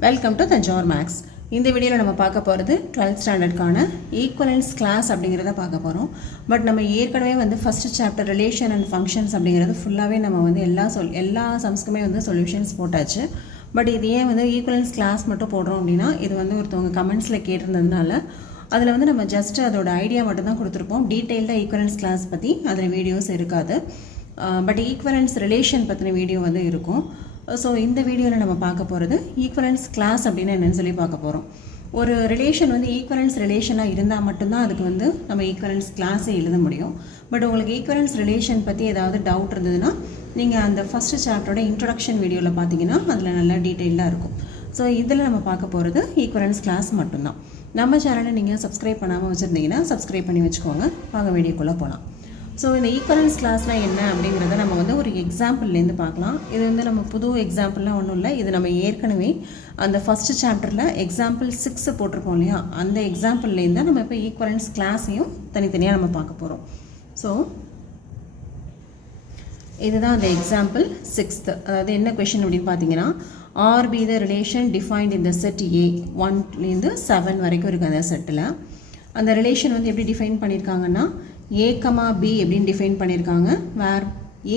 Welcome to Thanjavur maths. இந்த வீடியோவில் நம்ம பார்க்க போகிறது 12th ஸ்டாண்டர்டுக்கான ஈக்குவலன்ஸ் கிளாஸ் அப்படிங்கிறத பார்க்க போகிறோம். பட் நம்ம ஏற்கனவே வந்து first chapter relation and functions அப்படிங்கிறது ஃபுல்லாகவே நம்ம வந்து எல்லா சம்ஸ்க்குமே வந்து சொல்யூஷன்ஸ் போட்டாச்சு. பட் இது ஏன் வந்து ஈக்குவலன்ஸ் கிளாஸ் மட்டும் போடுறோம் அப்படின்னா, இது வந்து ஒருத்தவங்க கமெண்ட்ஸில் கேட்டிருந்ததுனால அதில் வந்து நம்ம ஜஸ்ட்டு அதோட ஐடியா மட்டும் தான் கொடுத்துருப்போம். டீட்டெயில்டாக ஈக்குவலன்ஸ் கிளாஸ் பற்றி அதில் வீடியோஸ் இருக்காது. பட் ஈக்குவலன்ஸ் ரிலேஷன் பற்றின வீடியோ வந்து இருக்கும். ஸோ இந்த வீடியோவில் நம்ம பார்க்க போகிறது ஈக்குவலன்ஸ் கிளாஸ் அப்படின்னு என்னென்னு சொல்லி பார்க்க போகிறோம். ஒரு ரிலேஷன் வந்து ஈக்குவலன்ஸ் ரிலேஷனாக இருந்தால் மட்டும்தான் அதுக்கு வந்து நம்ம ஈக்குவலன்ஸ் கிளாஸை எழுத முடியும். பட் உங்களுக்கு ஈக்குவலன்ஸ் ரிலேஷன் பற்றி ஏதாவது டவுட் இருந்ததுன்னா நீங்கள் அந்த ஃபஸ்ட்டு சாப்டரோட இன்ட்ரொடக்ஷன் வீடியோவில் பார்த்தீங்கன்னா அதில் நல்லா டீட்டெயிலாக இருக்கும். ஸோ இதில் நம்ம பார்க்க போகிறது ஈக்குவலன்ஸ் கிளாஸ் மட்டும்தான். நம்ம சேனலை நீங்கள் சப்ஸ்கிரைப் பண்ணாமல் வச்சுருந்தீங்கன்னா சப்ஸ்கிரைப் பண்ணி வச்சுக்கோங்க. வாங்க வீடியோக்குள்ளே போகலாம். ஸோ இந்த ஈக்குவலன்ஸ் கிளாஸ்னால் என்ன அப்படிங்கிறத நம்ம வந்து ஒரு எக்ஸாம்பிள்லேருந்து பார்க்கலாம். இது வந்து நம்ம புது எக்ஸாம்பிள்லாம் ஒன்றும் இல்லை. இது நம்ம ஏற்கனவே அந்த ஃபஸ்ட்டு சாப்டரில் எக்ஸாம்பிள் 6 போட்டிருப்போம் இல்லையா, அந்த எக்ஸாம்பிள்லேருந்து நம்ம இப்போ ஈக்குவலன்ஸ் கிளாஸையும் தனித்தனியாக நம்ம பார்க்க போகிறோம். ஸோ இதுதான் அந்த எக்ஸாம்பிள் 6th. அதாவது என்ன கொஷின் அப்படின்னு பார்த்தீங்கன்னா, R be the relation defined இந்த செட் ஏ 1லேருந்து 7 வரைக்கும் இருக்குது. அந்த செட்டில் அந்த ரிலேஷன் வந்து எப்படி டிஃபைன் பண்ணியிருக்காங்கன்னா, a, b எப்படின்னு டிஃபைன் பண்ணியிருக்காங்க. Where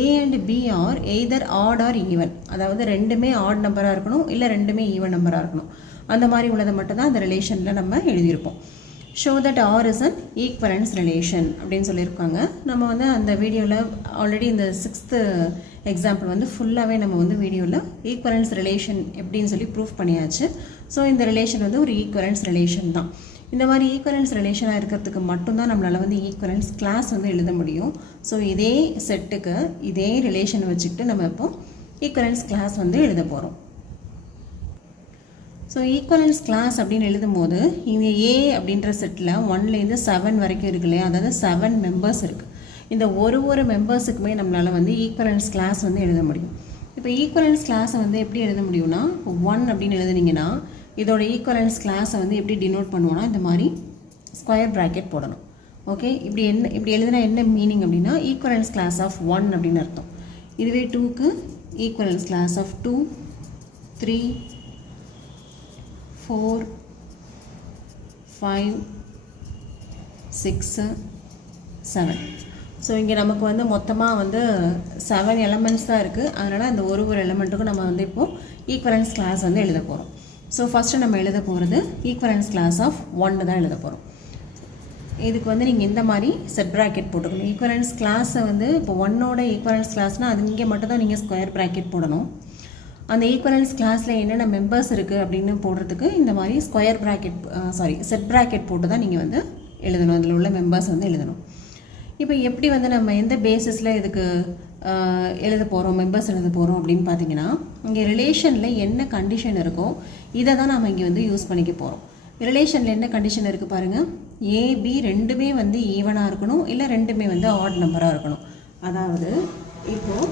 a and b are either odd or even, அதாவது ரெண்டுமே ஆட் நம்பராக இருக்கணும், இல்லை ரெண்டுமே ஈவன் நம்பராக இருக்கணும். அந்த மாதிரி உள்ளதை மட்டும்தான் அந்த ரிலேஷனில் நம்ம எழுதியிருப்போம். Show that R is an equivalence relation அப்படின்னு சொல்லியிருக்காங்க. நம்ம வந்து அந்த வீடியோவில் ஆல்ரெடி இந்த 6th எக்ஸாம்பிள் வந்து ஃபுல்லாகவே நம்ம வந்து வீடியோவில் ஈக்குவலன்ஸ் ரிலேஷன் எப்படின்னு சொல்லி ப்ரூஃப் பண்ணியாச்சு. ஸோ இந்த ரிலேஷன் வந்து ஒரு ஈக்குவலன்ஸ் ரிலேஷன் தான். இந்த மாதிரி ஈக்குவலன்ஸ் ரிலேஷனாக இருக்கிறதுக்கு மட்டும்தான் நம்மளால் வந்து ஈக்குவலன்ஸ் கிளாஸ் வந்து எழுத முடியும். ஸோ இதே செட்டுக்கு இதே ரிலேஷனை வச்சுக்கிட்டு நம்ம இப்போ ஈக்குவலன்ஸ் கிளாஸ் வந்து எழுத போகிறோம். ஸோ ஈக்குவலன்ஸ் கிளாஸ் அப்படின்னு எழுதும்போது இங்கே ஏ அப்படின்ற செட்டில் 1லேருந்து 7 வரைக்கும் இருக்கு இல்லையா, அதாவது 7 மெம்பர்ஸ் இருக்குது. இந்த ஒரு மெம்பர்ஸுக்குமே நம்மளால் வந்து ஈக்குவலன்ஸ் கிளாஸ் வந்து எழுத முடியும். இப்போ ஈக்குவலன்ஸ் கிளாஸை வந்து எப்படி எழுத முடியும்னா, 1 அப்படின்னு எழுதுனீங்கன்னா இதோட ஈக்குவலன்ஸ் கிளாஸை வந்து எப்படி டினோட் பண்ணுவோன்னா, இந்த மாதிரி ஸ்கொயர் ப்ராக்கெட் போடணும். ஓகே, இப்படி எழுதுனா என்ன மீனிங் அப்படின்னா, ஈக்குவலன்ஸ் கிளாஸ் ஆஃப் 1 அப்படின்னு அர்த்தம். இதுவே 2க்கு ஈக்குவலன்ஸ் கிளாஸ் ஆஃப் 2, 3, 4, 5, 6, 7. ஸோ இங்கே நமக்கு வந்து மொத்தமாக வந்து 7 எலமெண்ட்ஸ் தான் இருக்குது. அதனால் அந்த ஒரு எலமெண்ட்டுக்கும் நம்ம வந்து இப்போது ஈக்குவலன்ஸ் கிளாஸ் வந்து எழுத போகிறோம். ஸோ ஃபஸ்ட்டு நம்ம எழுத போகிறது ஈக்குவலன்ஸ் கிளாஸ் ஆஃப் 1 தான் எழுத போகிறோம். இதுக்கு வந்து நீங்கள் இந்த மாதிரி செட் ப்ராக்கெட் போட்டுக்கணும். ஈக்குவலன்ஸ் கிளாஸை வந்து இப்போ 1ஓட ஈக்குவலன்ஸ் கிளாஸ்னால் அது இங்கே மட்டும் தான் நீங்கள் ஸ்கொயர் ப்ராக்கெட் போடணும். அந்த ஈக்குவலன்ஸ் கிளாஸில் என்னென்ன மெம்பர்ஸ் இருக்குது அப்படின்னு போடுறதுக்கு இந்த மாதிரி ஸ்கொயர் ப்ராக்கெட் செட் ப்ராக்கெட் போட்டு தான் நீங்கள் வந்து எழுதணும். அதில் உள்ள மெம்பர்ஸ் வந்து எழுதணும். இப்போ எப்படி வந்து நம்ம எந்த பேசிஸில் இதுக்கு எழுத போகிறோம், மெம்பர்ஸ் எழுத போகிறோம் அப்படின்னு பார்த்தீங்கன்னா, இங்கே ரிலேஷனில் என்ன கண்டிஷன் இருக்கோ இதை தான் நம்ம இங்கே வந்து யூஸ் பண்ணிக்க போகிறோம். ரிலேஷனில் என்ன கண்டிஷன் இருக்குது பாருங்கள், ஏபி ரெண்டுமே வந்து ஈவனாக இருக்கணும், இல்லை ரெண்டுமே வந்து ஆட் நம்பராக இருக்கணும். அதாவது இப்போது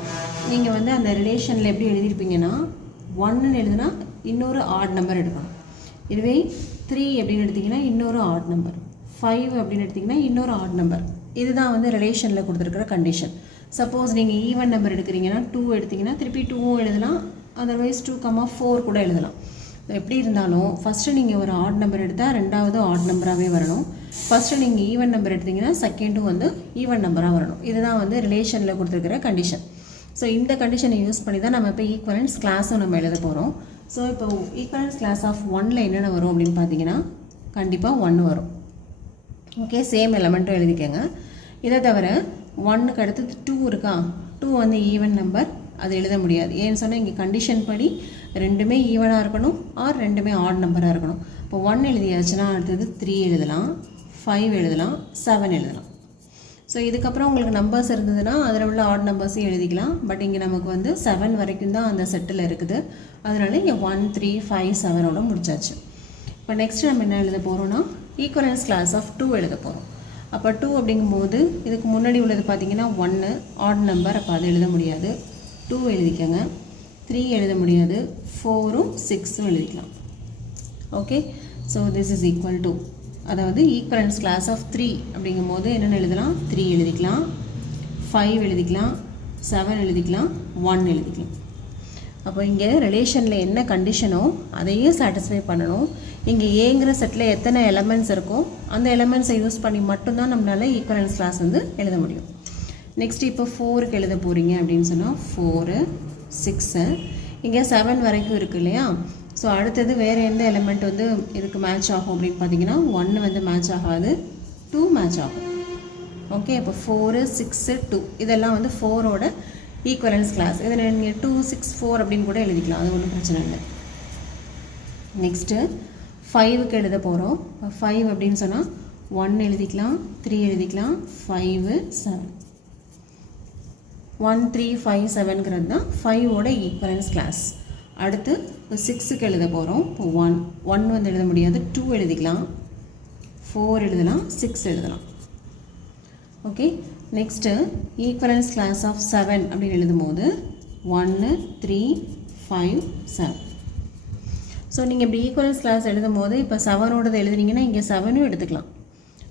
நீங்கள் வந்து அந்த ரிலேஷனில் எப்படி எழுதியிருப்பீங்கன்னா, 1ன்னு எழுதுனா இன்னொரு ஆட் நம்பர் எடுக்கணும். இதுவே 3 அப்படின்னு எடுத்திங்கன்னா இன்னொரு ஆட் நம்பர், 5 அப்படின்னு எடுத்திங்கன்னா இன்னொரு ஆட் நம்பர். இதுதான் வந்து ரிலேஷனில் கொடுத்துருக்குற கண்டிஷன். சப்போஸ் நீங்கள் ஈவன் நம்பர் எடுக்கிறீங்கன்னா 2 எடுத்திங்கன்னா திருப்பி 2வும் எழுதலாம், அதர்வைஸ் 2,4 கூட எழுதலாம். எப்படி இருந்தாலும் ஃபஸ்ட்டு நீங்கள் ஒரு ஆட் நம்பர் எடுத்தால் ரெண்டாவது ஆட் நம்பராகவே வரணும். ஃபஸ்ட்டு நீங்கள் ஈவன் நம்பர் எடுத்திங்கன்னா செகண்டும் வந்து ஈவன் நம்பராக வரணும். இதுதான் வந்து ரிலேஷனில் கொடுத்துருக்கிற கண்டிஷன். ஸோ இந்த கண்டிஷனை யூஸ் பண்ணி தான் நம்ம இப்போ ஈக்குவலன்ஸ் கிளாஸும் நம்ம எழுத போகிறோம். ஸோ இப்போ ஈக்குவலன்ஸ் கிளாஸ் ஆஃப் 1ல் என்னென்ன வரும் அப்படின்னு பார்த்தீங்கன்னா, கண்டிப்பாக 1 வரும். ஓகே, சேம் எலமெண்ட்டும் எழுதிக்கங்க. இதை தவிர 1க்கு அடுத்தது 2 இருக்கா, 2 வந்து ஈவன் நம்பர், அது எழுத முடியாது. ஏன்னு சொன்னால் இங்கே கண்டிஷன் படி ரெண்டுமே ஈவனாக இருக்கணும் ஆர் ரெண்டுமே ஆட் நம்பராக இருக்கணும். இப்போ 1 எழுதியாச்சுன்னா அடுத்தது 3 எழுதலாம், 5 எழுதலாம், 7 எழுதலாம். ஸோ இதுக்கப்புறம் உங்களுக்கு நம்பர்ஸ் இருந்ததுன்னா அதில் உள்ள ஆட் நம்பர்ஸையும் எழுதிக்கலாம். பட் இங்கே நமக்கு வந்து 7 வரைக்கும் தான் அந்த செட்டில் இருக்குது. அதனால இங்கே 1, 3, 5, 7ஓட முடிச்சாச்சு. இப்போ நெக்ஸ்ட் நம்ம என்ன எழுத போகிறோம்னா, ஈக்குவலன்ஸ் கிளாஸ் ஆஃப் 2 எழுத போகிறோம். அப்போ 2 அப்படிங்கும்போது இதுக்கு முன்னாடி உள்ளது பார்த்தீங்கன்னா 1 ஆட் நம்பர், அப்போ அது எழுத முடியாது. 2 எழுதிக்கங்க, 3 எழுத முடியாது, 4ம் 6ம் எழுதிக்கலாம். Okay, so this is equal to, அதாவது ஈக்குவலன்ஸ் கிளாஸ் ஆஃப் 3 அப்படிங்கும்போது என்னென்னு எழுதலாம், 3 எழுதிக்கலாம், 5 எழுதிக்கலாம், 7 எழுதிக்கலாம், 1 எழுதிக்கலாம். அப்போ இங்கே ரிலேஷனில் என்ன கண்டிஷனோ அதையும் சாட்டிஸ்ஃபை பண்ணணும். இங்கே ஏங்கிற செட்டில் எத்தனை எலமெண்ட்ஸ் இருக்கோ அந்த எலமெண்ட்ஸை யூஸ் பண்ணி மட்டும்தான் நம்மளால் ஈக்குவலன்ஸ் கிளாஸ் வந்து எழுத முடியும். நெக்ஸ்ட் இப்போ 4க்கு எழுத போகிறீங்க அப்படின்னு சொன்னால் 4, 6, இங்கே 7 வரைக்கும் இருக்குது இல்லையா? ஸோ அடுத்தது வேறு எந்த எலமெண்ட் வந்து இதுக்கு மேட்ச் ஆகும் அப்படின்னு பார்த்தீங்கன்னா 1 வந்து மேட்ச் ஆகாது, 2 மேட்ச் ஆகும். ஓகே, இப்போ 4, 6, 2 இதெல்லாம் வந்து 4ஓட ஈக்குவலன்ஸ் கிளாஸ். இதில் நீங்கள் 2, 6, 4 அப்படின்னு கூட எழுதிக்கலாம், அது ஒன்றும் பிரச்சனை இல்லை. நெக்ஸ்ட்டு 5க்கு எழுத போகிறோம். 5 அப்படின்னு சொன்னால் 1 எழுதிக்கலாம், 3 எழுதிக்கலாம், 5, 7. 1, 3, 5, 7ங்கிறது தான் 5ஓட ஈக்குவலன்ஸ் கிளாஸ். அடுத்து இப்போ 6க்கு எழுத போகிறோம். இப்போ 1 வந்து எழுத முடியாது, 2 எழுதிக்கலாம், 4 எழுதலாம், 6 எழுதலாம். Okay, next equivalence class of 7 அப்படின்னு எழுதும்போது 1, 3, 5, 7. ஸோ நீங்கள் இப்படி ஈக்குவலன்ஸ் கிளாஸ் எழுதும் போது இப்போ 7ஓடது எழுதுனீங்கன்னா இங்கே 7ம் எடுத்துக்கலாம்.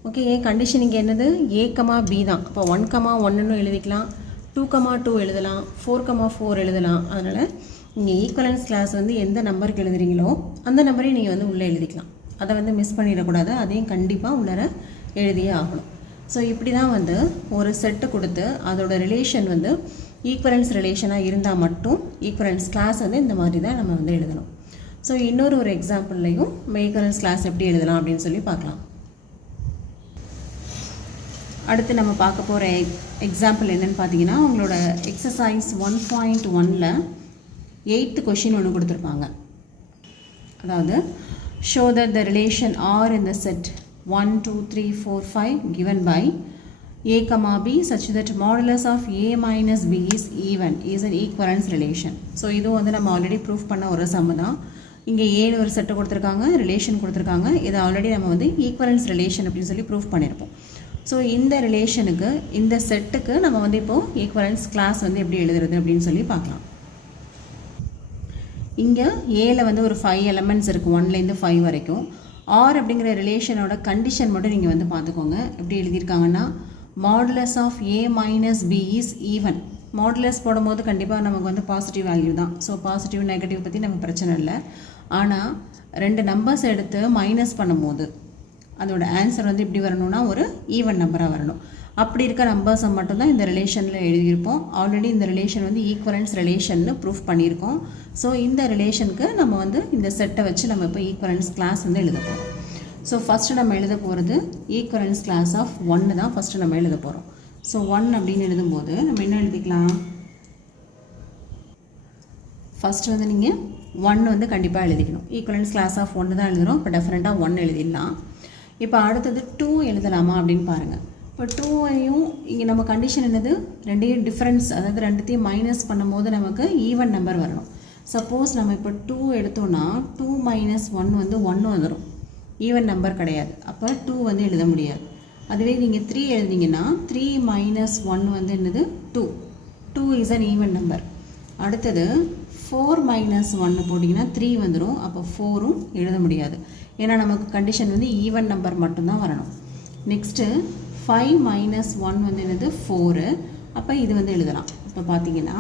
ஓகே, ஏன் கண்டிஷன் இங்கே என்னது? A, B தான். அப்போ 1, 1ன்னு எழுதிக்கலாம், 2, 2 எழுதலாம், 4, 4 எழுதலாம். அதனால் நீங்கள் ஈக்குவலன்ஸ் கிளாஸ் வந்து எந்த நம்பருக்கு எழுதுறீங்களோ அந்த நம்பரையும் நீங்கள் வந்து உள்ளே எழுதிக்கலாம். அதை வந்து மிஸ் பண்ணிடக்கூடாது, அதையும் கண்டிப்பாக உள்ளர எழுதியே ஆகணும். ஸோ இப்படி தான் வந்து ஒரு செட்டு கொடுத்து அதோட ரிலேஷன் வந்து ஈக்குவலன்ஸ் ரிலேஷனாக இருந்தால் மட்டும் ஈக்குவலன்ஸ் கிளாஸ் வந்து இந்த மாதிரி தான் நம்ம வந்து எழுதணும். ஸோ ஒரு எக்ஸாம்பிள்லையும் நம்ம ஈக்குவலன்ஸ் கிளாஸ் எப்படி எழுதலாம் அப்படின்னு சொல்லி பார்க்கலாம். அடுத்து நம்ம பார்க்க போகிற எக்ஸாம்பிள் என்னென்னு பார்த்தீங்கன்னா, உங்களோட எக்ஸசைஸ் 1.1ல் 8th கொஷின் ஒன்று கொடுத்துருப்பாங்க. அதாவது show that the relation R in the set 1, 2, 3, 4, 5 given by A, B such that modulus of A minus B is even is an equivalence relation. So இதுவும் வந்து நம்ம ஆல்ரெடி ப்ரூஃப் பண்ண ஒரு சம்மு தான். இங்கே ஏன்னு ஒரு செட்டு கொடுத்துருக்காங்க, ரிலேஷன் கொடுத்துருக்காங்க. இதை ஆல்ரெடி நம்ம வந்து ஈக்குவலன்ஸ் ரிலேஷன் அப்படின்னு சொல்லி ப்ரூஃப் பண்ணியிருப்போம். ஸோ இந்த ரிலேஷனுக்கு இந்த செட்டுக்கு நம்ம வந்து இப்போது ஈக்குவலன்ஸ் கிளாஸ் வந்து எப்படி எழுதுறது அப்படின்னு சொல்லி பார்க்கலாம். இங்கே ஏல வந்து ஒரு 5 எலமெண்ட்ஸ் இருக்குது, 1லேருந்து 5 வரைக்கும். ஆர் அப்படிங்கிற ரிலேஷனோட கண்டிஷன் மட்டும் நீங்கள் வந்து பார்த்துக்கோங்க. எப்படி எழுதியிருக்காங்கன்னா, modulus of A minus B is even. Modulus போடும்போது கண்டிப்பாக நமக்கு வந்து பாசிட்டிவ் வேல்யூ தான். ஸோ பாசிட்டிவ் நெகட்டிவ் பற்றி நம்ம பிரச்சனை இல்லை. ஆனால் 2 நம்பர்ஸ் எடுத்து மைனஸ் பண்ணும்போது அதோட ஆன்சர் வந்து இப்படி வரணும்னா ஒரு ஈவன் நம்பராக வரணும். அப்படி இருக்க நம்பர்ஸை மட்டும்தான் இந்த ரிலேஷனில் எழுதியிருப்போம். ஆல்ரெடி இந்த ரிலேஷன் வந்து ஈக்குவலன்ஸ் ரிலேஷன்னு ப்ரூஃப் பண்ணியிருக்கோம். ஸோ இந்த ரிலேஷனுக்கு நம்ம வந்து இந்த செட்டை வச்சு நம்ம இப்போ ஈக்குவலன்ஸ் கிளாஸ் வந்து எழுத போகிறோம். ஸோ ஃபஸ்ட்டு நம்ம எழுத போகிறது ஈக்குவலன்ஸ் கிளாஸ் ஆஃப் 1 தான் ஃபஸ்ட்டு நம்ம எழுத போகிறோம். ஸோ 1 அப்படின்னு எழுதும்போது நம்ம என்ன எழுதிக்கலாம்? ஃபஸ்ட்டு வந்து நீங்கள் 1 வந்து கண்டிப்பாக எழுதிக்கணும். ஈக்குவலன்ஸ் கிளாஸ் ஆஃப் 1 தான் எழுதுகிறோம். இப்போ டெஃபினட்டாக 1 எழுதிடலாம். இப்போ அடுத்தது 2 எழுதலாமா அப்படின்னு பாருங்கள். இப்போ 2ஐயும் இங்கே நம்ம கண்டிஷன் என்னது? ரெண்டையும் டிஃப்ரென்ஸ், அதாவது ரெண்டுத்தையும் மைனஸ் பண்ணும்போது நமக்கு ஈவன் நம்பர் வரணும். சப்போஸ் நம்ம இப்போ 2 எடுத்தோன்னா 2 மைனஸ் 1 வந்து 1 வந்துடும், ஈவன் நம்பர் கிடையாது. அப்போ 2 வந்து எழுத முடியாது. அதுவே நீங்கள் 3 எழுதிங்கன்னா 3 மைனஸ் 1 வந்து என்னது? 2. 2 இஸ் அன் ஈவன் நம்பர். அடுத்தது 4 மைனஸ் 1 போட்டிங்கன்னா 3 வந்துடும். அப்போ 4ம் எழுத முடியாது, ஏன்னா நமக்கு கண்டிஷன் வந்து ஈவன் நம்பர் மட்டும்தான் வரணும். நெக்ஸ்ட்டு 5 மைனஸ் 1 வந்து என்னது? 4. அப்போ இது வந்து எழுதலாம். இப்போ பார்த்தீங்கன்னா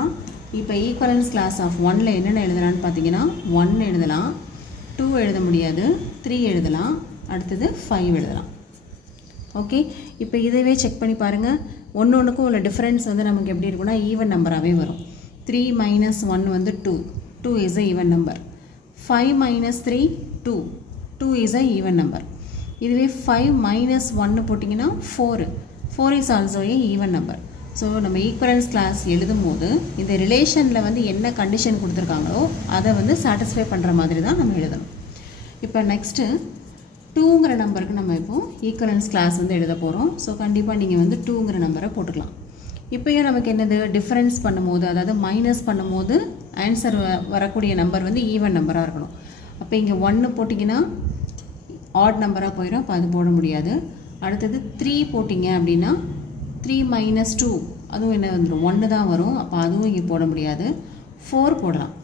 இப்போ ஈக்குவலன்ஸ் கிளாஸ் ஆஃப் 1ல் என்னென்ன எழுதலான்னு பார்த்தீங்கன்னா 1 எழுதலாம், 2 எழுத முடியாது, 3 எழுதலாம், அடுத்தது 5 எழுதலாம். ஓகே, இப்போ இதுவே செக் பண்ணி பாருங்கள். ஒன்றுக்கும் உள்ள டிஃப்ரென்ஸ் வந்து நமக்கு எப்படி இருக்குன்னா ஈவன் நம்பராகவே வரும். 3 மைனஸ் 1 வந்து 2. 2 is a even number. 5 minus 3 2. 2 is a even number. இதுவே 5 மைனஸ் 1 போட்டிங்கன்னா 4. 4 is also A even number. So நம்ம ஈக்குவலன்ஸ் கிளாஸ் எழுதும் போது இந்த ரிலேஷனில் வந்து என்ன கண்டிஷன் கொடுத்துருக்காங்களோ அதை வந்து சாட்டிஸ்ஃபை பண்ணுற மாதிரி தான் நம்ம எழுதணும். இப்போ நெக்ஸ்ட்டு 2ங்கிற நம்பருக்கு நம்ம இப்போது ஈக்குவலன்ஸ் கிளாஸ் வந்து எழுத போகிறோம். ஸோ கண்டிப்பாக நீங்கள் வந்து 2ங்கிற நம்பரை போட்டுக்கலாம். இப்போயும் நமக்கு என்னது? டிஃப்ரென்ஸ் பண்ணும்போது, அதாவது மைனஸ் பண்ணும்போது ஆன்சர் வரக்கூடிய நம்பர் வந்து ஈவன் நம்பராக இருக்கணும். அப்போ இங்கே 1 போட்டிங்கன்னா ஆட் நம்பராக போயிடும், அப்போ அது போட முடியாது. அடுத்தது 3 போட்டிங்க அப்படின்னா 3 மைனஸ் 2 அதுவும் என்ன வந்துடும்? 1 தான் வரும், அப்போ அதுவும் இங்கே போட முடியாது. 4 போடலாம்.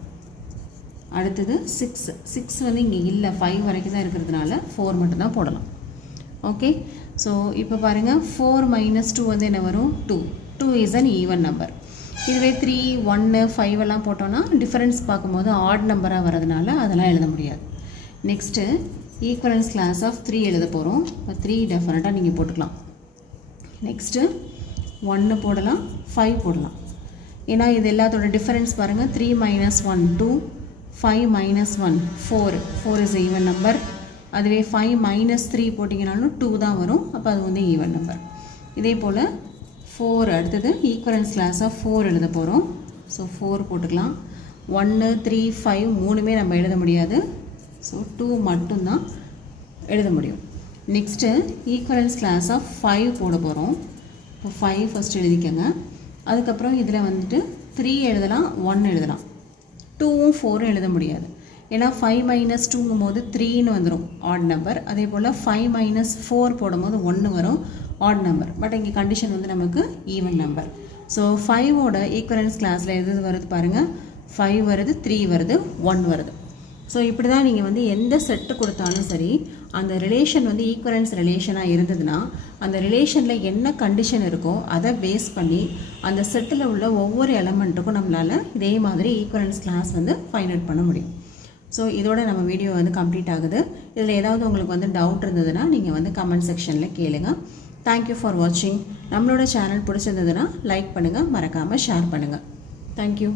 அடுத்தது 6 வந்து இங்கே இல்லை, 5 வரைக்கும் தான் இருக்கிறதுனால 4 மட்டும் தான் போடலாம். ஓகே, ஸோ இப்போ பாருங்கள் 4 மைனஸ் 2 வந்து என்ன வரும்? 2. 2 இஸ் அன் ஈவன் நம்பர். இதுவே 3 1 5 எல்லாம் போட்டோன்னா டிஃபரன்ஸ் பார்க்கும்போது ஆட் நம்பராக வரதுனால அதெல்லாம் எழுத முடியாது. நெக்ஸ்ட்டு ஈக்குவலன்ஸ் கிளாஸ் ஆஃப் 3 எழுத போகிறோம். 3 டெஃபினட்டாக நீங்கள் போட்டுக்கலாம். நெக்ஸ்ட்டு 1 போடலாம், 5 போடலாம். ஏன்னா இது எல்லாத்தோட டிஃபரன்ஸ் பாருங்கள். 3 - 1 2, 5 - 1 4. 4 இஸ் ஈவன் நம்பர். அதுவே 5 - 3 போட்டிங்கனாலும் 2 தான் வரும். அப்போ அது வந்து ஈவன் நம்பர். இதே போல் 4 அடுத்தது ஈக்குவலன்ஸ் கிளாஸ் ஆஃப் 4 எழுத போகிறோம். ஸோ 4 போட்டுக்கலாம். 1 3 5 மூணுமே நம்ம எழுத முடியாது. ஸோ 2 மட்டும்தான் எழுத முடியும். நெக்ஸ்ட்டு ஈக்குவலன்ஸ் கிளாஸ் ஆஃப் 5 போட போகிறோம். இப்போ 5 ஃபஸ்ட் எழுதிக்கங்க. அதுக்கப்புறம் இதில் வந்துட்டு 3 எழுதலாம், 1 எழுதலாம். 2ம் 4ம் எழுத முடியாது. ஏன்னா 5 - 2ங்கும் போது 3ன்னு வந்துடும் ஆட் நம்பர். அதே போல் 5 - 4 போடும்போது 1 வரும் ஆட் நம்பர். பட் இங்கே கண்டிஷன் வந்து நமக்கு ஈவன் நம்பர். ஸோ 5ஓட ஈக்குவலன்ஸ் கிளாஸில் எது வருது பாருங்கள். 5 வருது, 3 வருது, 1 வருது. ஸோ இப்படி தான் நீங்கள் வந்து எந்த செட்டு கொடுத்தாலும் சரி, அந்த ரிலேஷன் வந்து ஈக்குவலன்ஸ் ரிலேஷனாக இருந்ததுன்னா அந்த ரிலேஷனில் என்ன கண்டிஷன் இருக்கோ அதை பேஸ் பண்ணி அந்த செட்டில் உள்ள ஒவ்வொரு எலமெண்ட்டுக்கும் நம்மளால் இதே மாதிரி ஈக்குவலன்ஸ் கிளாஸ் வந்து ஃபைண்ட் அவுட் பண்ண முடியும். ஸோ இதோட நம்ம வீடியோ வந்து கம்ப்ளீட் ஆகுது. இதில் ஏதாவது உங்களுக்கு வந்து டவுட் இருந்ததுன்னா நீங்கள் வந்து கமெண்ட் செக்ஷனில் கேளுங்க. தேங்க்யூ ஃபார் வாட்சிங். நம்மளோட சேனல் பிடிச்சிருந்ததுன்னா லைக் பண்ணுங்கள், மறக்காமல் ஷேர் பண்ணுங்கள். தேங்க்யூ.